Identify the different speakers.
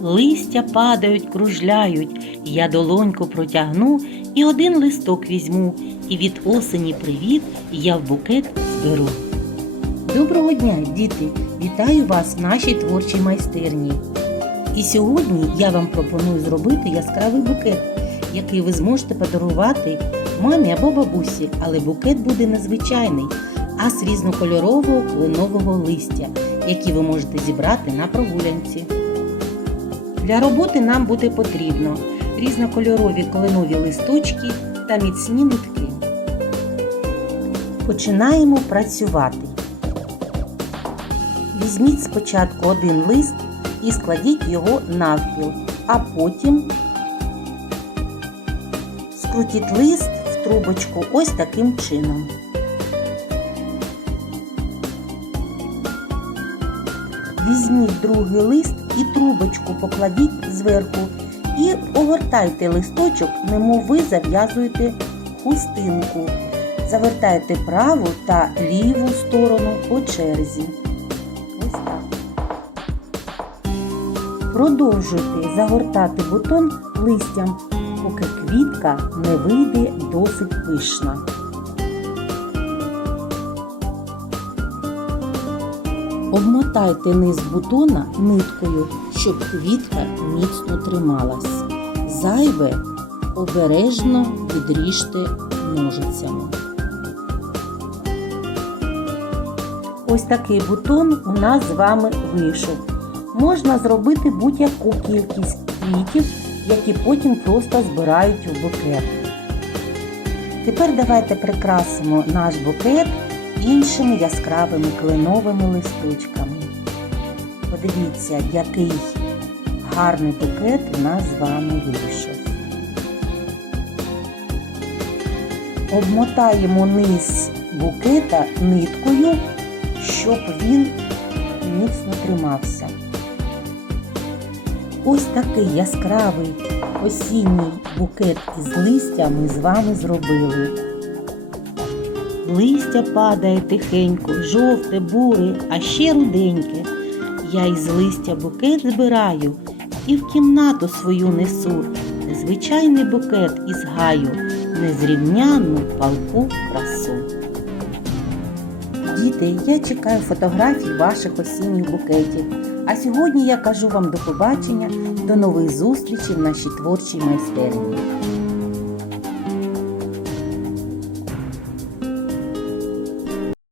Speaker 1: Листя падають, кружляють, я долоньку протягну і один листок візьму, і від осені привіт я в букет зберу. Доброго дня, діти! Вітаю вас в нашій творчій майстерні. І сьогодні я вам пропоную зробити яскравий букет, який ви зможете подарувати мамі або бабусі, але букет буде незвичайний, а з різнокольорового кленового листя, який ви можете зібрати на прогулянці. Для роботи нам буде потрібно різнокольорові кленові листочки та міцні нитки. Починаємо працювати. Візьміть спочатку один лист і складіть його навпіл, а потім скрутіть лист в трубочку ось таким чином. Візьміть другий лист і трубочку покладіть зверху і огортайте листочок, немов ви зав'язуєте хустинку. Завертайте праву та ліву сторону по черзі. Ось так. Продовжуйте загортати бутон листям, поки квітка не вийде досить пишна. Обмотайте низ бутона ниткою, щоб квітка міцно трималась. Зайве обережно відріжте ножицями. Ось такий бутон у нас з вами вийшов. Можна зробити будь-яку кількість квітів, які потім просто збирають у букет. Тепер давайте прикрасимо наш букет іншими яскравими кленовими листочками. Подивіться, який гарний букет у нас з вами вийшов. Обмотаємо низ букета ниткою, щоб він міцно тримався. Ось такий яскравий осінній букет із листя ми з вами зробили. Листя падає тихенько, жовте, буре, а ще руденьке. Я із листя букет збираю і в кімнату свою несу. Звичайний букет із гаю, незрівняну палку красу. Діти, я чекаю фотографій ваших осінніх букетів. А сьогодні я кажу вам до побачення, до нових зустрічей в нашій творчій майстерні.